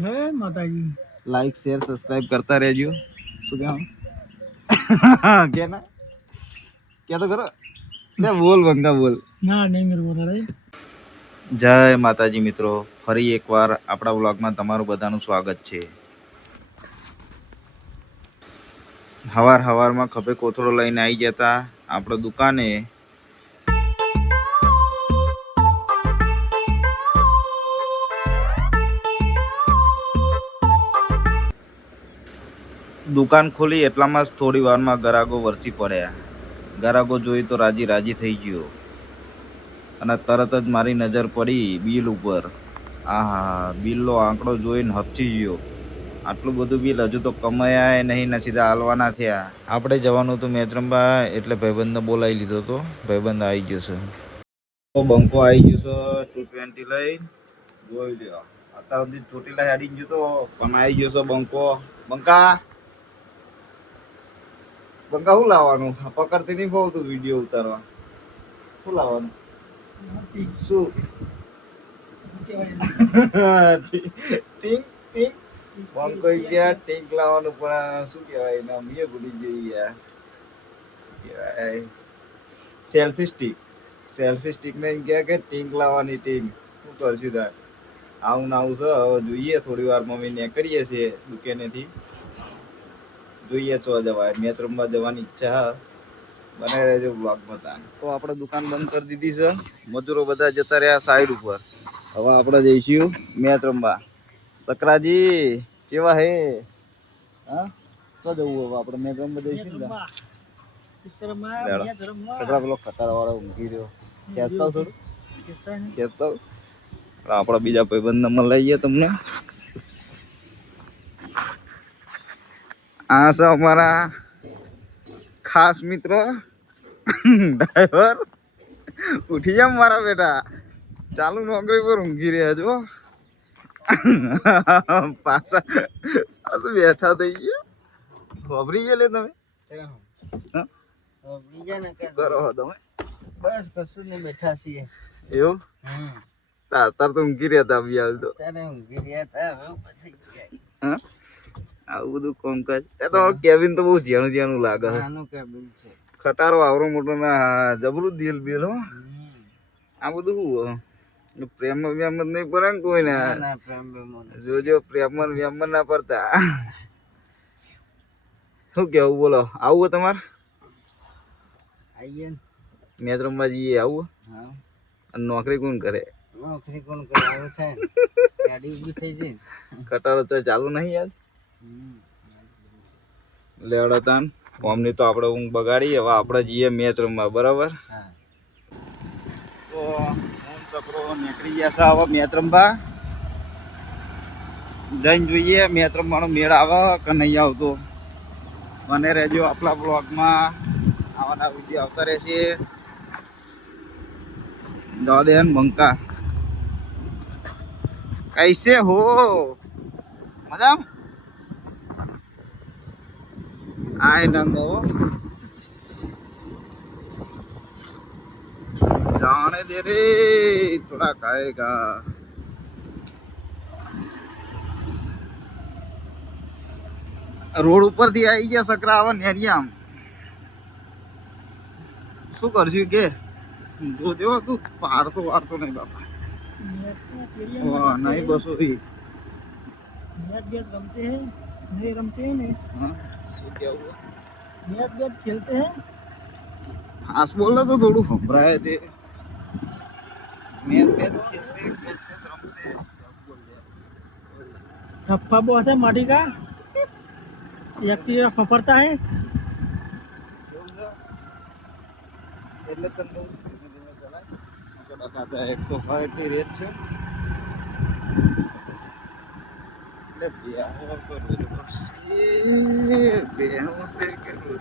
જય માતાજી. Like share subscribe करता रहજો શું કેમ કે ના क्या तो करो ले बोल બંગા બોલ ના નહીં મેરે બોલ રહી. જય માતાજી મિત્રો, ફરી એકવાર આપણા વ્લોગમાં તમારું બધાનું સ્વાગત છે. હવારમાં ખભે કોથળો લઈને આવી જતા આપણે દુકાને. દુકાન ખોલી એટલામાં જ થોડી વારમાં ગરાગો વરસી પડ્યા. ગરાગો જોઈ તો રાજી થઈ ગયો અને તરત જ મારી નજર પડી બિલ ઉપર. આહા, બિલનો આંકડો જોઈને હપચી ગયો. આટલું બધું બિલ હજુ તો કમાયા નહીં ને સીધા હાલવાના થયા. આપણે જવાનું હતું મેચરંબા એટલે ભાઈબંધને બોલાવી લીધો હતો. ભાઈબંધ આવી ગયો છે, બંકો આવી ગયો છે 220 લઈ. જોઈ લ્યો, અત્યાર સુધી ચોટીલા હેડી ગયો તો પણ આવી ગયો છે બંકો. બંકા શું લાવવાનું? પકડતી નહીં ફાવતું વિડીયો ઉતારવા. શું લાવવાનું? શું બંકો ગયા ટીંક લાવવાનું, પણ શું કહેવાય એના મેં ભૂલી જઈએ. શું કહેવાય? સેલ્ફી સ્ટિક ને કહે કે ટીંક લાવવાની. ટીંક શું કરશું તાર? આવું છે. હવે જોઈએ થોડી વાર મમ્મી ને કરીએ છીએ દુકાનેથી. જોઈએ તો જવાય. મેચ રમવા જવાની ઈચ્છા બનાવી રહેજો બ્લોગમાં. તો આપણે દુકાન બંધ કરી દીધી છે. મજૂરો બધા જતા રહ્યા સાઈડ ઉપર. હવે આપણે જઈશું મેચ રમવા. સકરાજી કેવા હે? હા, તો જવું હવે આપણે મેચ રમવા જઈશું ને. સકરા પેલો ખટારા વાળો ઊંઘી રહ્યો. ખેંચતા થોડું ખેંચતા. આપણા બીજા ભાઈબંધ નંબર લઈ ગયા તમને. આ છે અમારા ખાસ મિત્ર ડ્રાઈવર. ઉઠી જા મારા બેટા, ચાલુ નોકરી પર ઊંઘી રહ્યા છો. પાછા બેઠા થઈ ગયા. ખબરી ગયા લે તમે કરો તમે? બસ કશું નહીં, બેઠા છીએ. એવું? અત્યારે તો ઊંઘી રહ્યા હતા. બી હાલ તો ઊંઘી રહ્યા હતા. પછી આવું બધું કામકાજ. તો કેબિન તો બહુ ઝીણું લાગે છે. ખટારો આવરો મોટો ના જબરું દિલ બિલ. હો આ બધું શું પ્રેમ વ્યામ જ નહીં પડે ને કોઈને. જોજો પ્રેમ વ્યામ ના પડતા. શું કેવું બોલો? આવું તમારે મેચ રમવા જઈએ? આવું? અને નોકરી કોણ કરે? ખટારો તો ચાલુ નહીં યાર. લેવડતાન કોમની તો આપણે ઊંઘ બગાડી. હવે આપણે જઈએ મેચ રમવા. બરાબર? તો છોકરો નીકળી ગયા છે હવે મેચ રમવા. જઈને જોઈએ મેચ રમવાનો મેળ આવે કે નહીં આવતો. મને રહેજો આપણા બ્લોગમાં. આવાના વિડીયો આવતા રહેશે. દાદેન બંકા કૈસે હો? મજા આય નંગો जाने दे रे थोड़ा खाएगा. રોડ ઉપરથી આવી ગયા સકરા. આવા નેરિયામ શું કરશું કે જોજો તું પાડતો વાળતો નહીં બાપા. નહીં બસો खेलते हैं. खास बोल रहा तो थोड़ा संभराए थे. मैच खेलते रमते थप्पा बहुत है माटी का. एक्टिवा फफड़ता है. એટલે તને ચલાય એક તો હોય એટલી રેત છે. એટલે બેહો કરવું પડશે. બેહો છે કરવું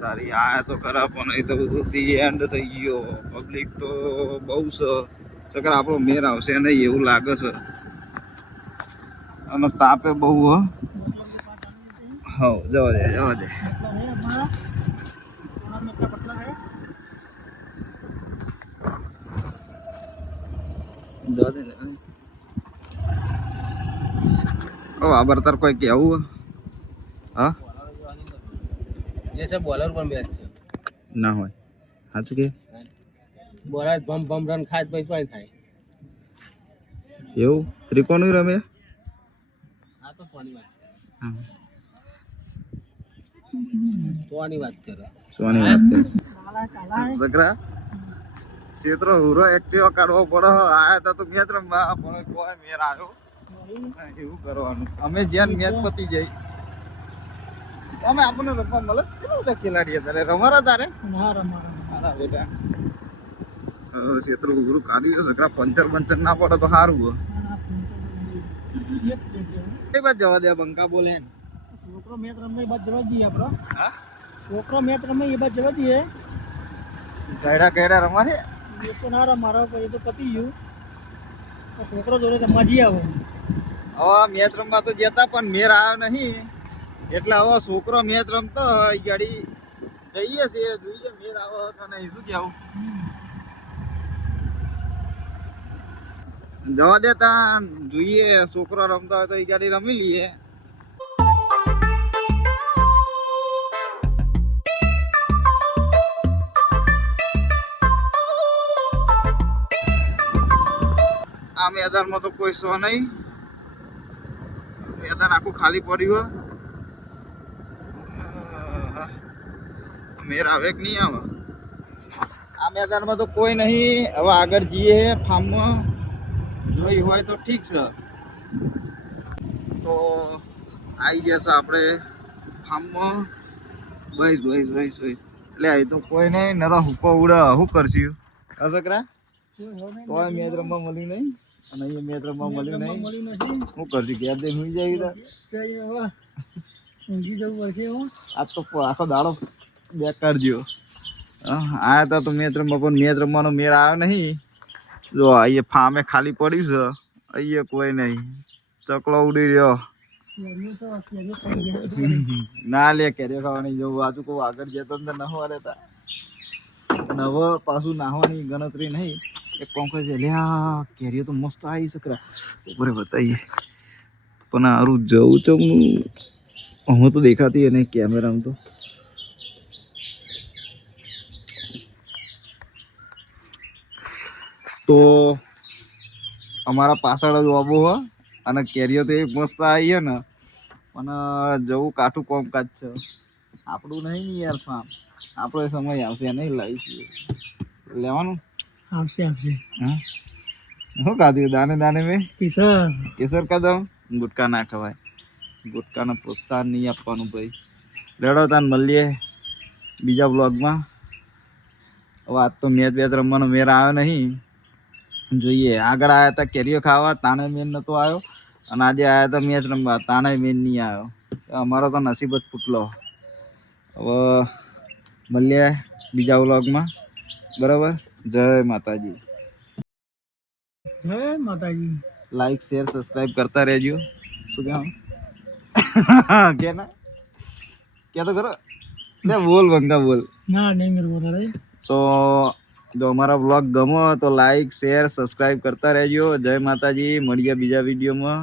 તારી આયા તો ખરા પણ એ તો બધું એન્ડ થઈ ગયો. પબ્લિક તો બહુ છે. ચકર આપણો મેર આવશે નહીં એવું લાગે છે. અને તાપે બહુ. હા જવા દે. જવા દે ઓ આબર તાર કોઈ કેવું હા જે છે બોલર પણ બેસ્ટ છે ના હોય સાચું કે બોલર બમ બમ રન ખાય તો પછી થાય એવું ત્રિકોણ રમે આ તો કોની વાત હા. કોની વાત કરે સોની વાત છે સગરા ક્ષેત્રો હુરો એક્ટિવ કાઢવો પડે આયા તા તો મેચ રમવા પણ કોઈ મેર આવ્યો એવું કરવાનું અમે જ્યાં મેચ પતી જાય અમે આપણને રમવા મળે કેટલા બધા ખેલાડી તારે રમારા તારે ના રમા મારા બેટા ક્ષેત્રો હુરો કાઢ્યું સગરા પંચર ના પડે તો સારું હોય કઈ બાદ જવા દે બંકા બોલે છોકરો મેચ રમે એ બાદ જવા દઈએ આપણો હા છોકરો મેચ રમે એ બાદ જવા દઈએ કયડા રમારે એ તો ના રમારો એ તો પતી ગયું છોકરો જોડે રમવા જઈએ આવો હવે મેચ રમવા તો જતા પણ મેર આવ્યો નહીં એટલે હવે છોકરો મેચ રમતો હોય ગાડી જઈએ છીએ જોઈએ મેર આવો તો નહીં શું કેવું જવા દે તા જોઈએ છોકરો રમતો હોય તો એ ગાડી રમી લઈએ આ મેદાનમાં તો કોઈ સો નહીં મેદાન આખું ખાલી પડ્યું મેર આવે કે નહીં આવે આ મેદાનમાં તો કોઈ નહીં હવે આગળ જઈએ ફાર્મમાં જોઈ હોય તો ઠીક છે તો આવી જશે આપણે ફાર્મમાં બસ એટલે અહીં તો કોઈ નહીં નરા હુકો ઉડે શું કરશું અસકરા તોય મેચ રમવા મળ્યું નહીં અને અહીંયા મેચ રમવા મળ્યું નહીં શું કરશું ઘેર જઈને સુઈ જાય ઊંઘી જવું પડશે આ તો આખો દાડો બેકાર જ્યો આયા હતા તો મેચ રમવા પણ મેચ રમવાનો મેળ આવ્યો નહીં જો અહીંયા ફામે ખાલી પડ્યું છે અહીંયા કોઈ નહીં ચકલો ઉડી રહ્યો ના લે કેરીઓ ખાવાની જવું આજુ કહું આગળ જતો અંદર નહવા રહેતા અને હવે પાછું નાહવાની ગણતરી નહીં એક કોમ કહે છે લ્યા કેરીઓ તો મસ્ત આવી શકરા ઉપર બતાવીએ પણ હારું જવું ચમનું હું તો દેખાતી નહીં કેમેરામાં તો અમારા પાછળ જ આબો હો અને કેરીઓ તો એ મસ્ત આવી છે ને પણ જવું કાઠું કોમકાજ છે આપણું નહીં ને યાર ફાર્મ આપણો સમય આવશે નહીં લાવીશું લેવાનું આવશે હા શું ખાધું દાને મેં કેસર કદમ ગુટકા ના ખવાય ગુટકાને પ્રોત્સાહન નહીં આપવાનું ભાઈ લેડો તાન મળીએ બીજા બ્લોગમાં હવે આજ તો મેચ રમવાનો મેર આવ્યો નહીં જોઈએ આગળ આવ્યા હતા કેરીઓ ખાવા તાણે મેન નતો આવ્યો અને આજે આવ્યા હતા મેચ રમવા તાણે મેન નહીં આવ્યો અમારો તો નસીબ જ ફૂટલો હવે મળીએ બીજા વ્લોગમાં બરાબર જય માતાજી લાઈક શેર સબસ્ક્રાઈબ કરતા રહેજો શું કહેવાનું કે ના કે તો કરો લે બોલ બંકા બોલ ના નહીં મેરે બોલ તો જો અમારા વ્લોગ ગમો તો લાઈક શેર સબસ્ક્રાઈબ કરતા રહેજો જય માતાજી મળીએ બીજા વિડીયોમાં